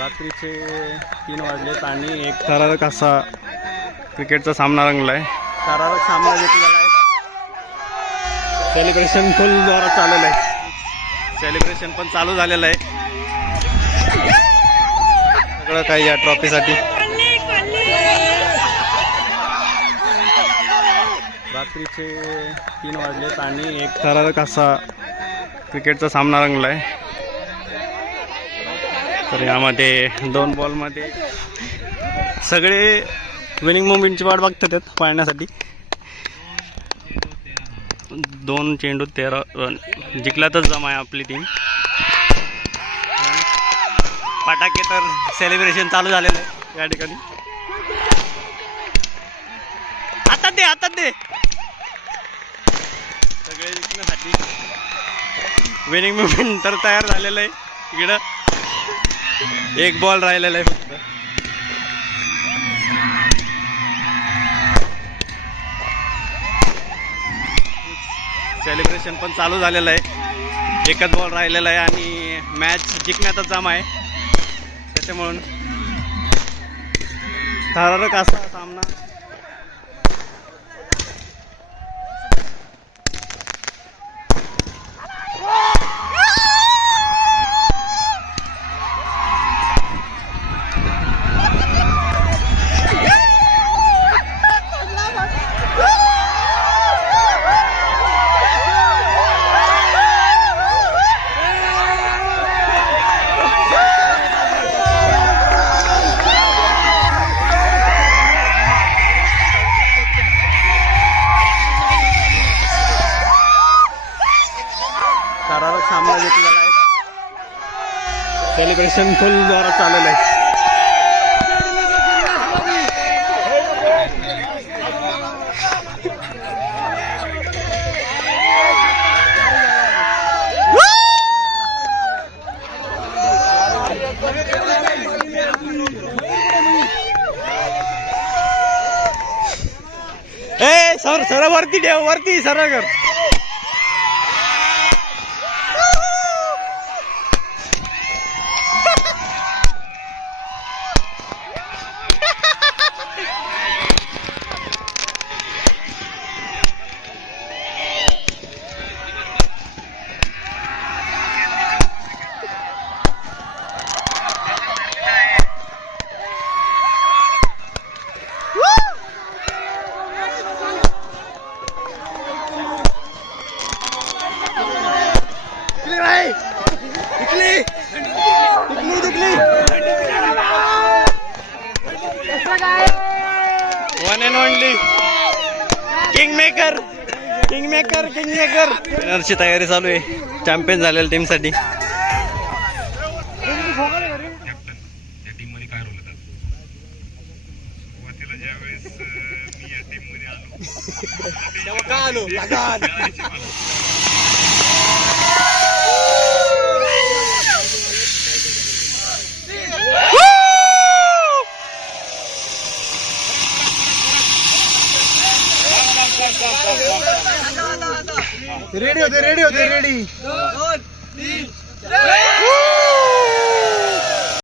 रात्रीचे 3 वाजलेत आणि एक थरारक असा क्रिकेटचा सामना रंगलाय। थरारक सामना जिंकलेला आहे। सेलिब्रेशन फुल जोरात चाललेलं आहे। सेलिब्रेशन पण चालू झालेलं आहे। सगळं काही या ट्रॉफीसाठी। रात्रीचे 3 वाजलेत आणि एक थरारक असा क्रिकेटचा सामना रंगलाय। तर यामध्ये 2 बॉलमध्ये सगळे विनिंग मोमेंटची वाट बघतात पाळण्यासाठी। 2 चेंडू 13 रन जिंकल्यातच जमा आहे आपली टीम। फटाके तर सेलिब्रेशन चालू झालेलं आहे या ठिकाणी। हातात दे सगळे जिंकण्यासाठी विनिंग मोमेंट तर तयार झालेलं आहे। इकडं एक बॉल राहिलेला आहे फक्त। सेलिब्रेशन पण चालू झालेलं आहे। एकच बॉल राहिलेला आहे आणि मॅच जिंकण्याचा जमा आहे। त्याच्यामुळे थरारक असा सामना सामना जिंकलेला आहे। सेलिब्रेशन फुल जोरात चाललेलं आहे। सर वरती ठेव, वरती सरळ कर। वन एंड ओनली किंगमेकर विनरची तयारी चालू आहे चॅम्पियन झालेल्या टीमसाठी। रेडी होते 2, 3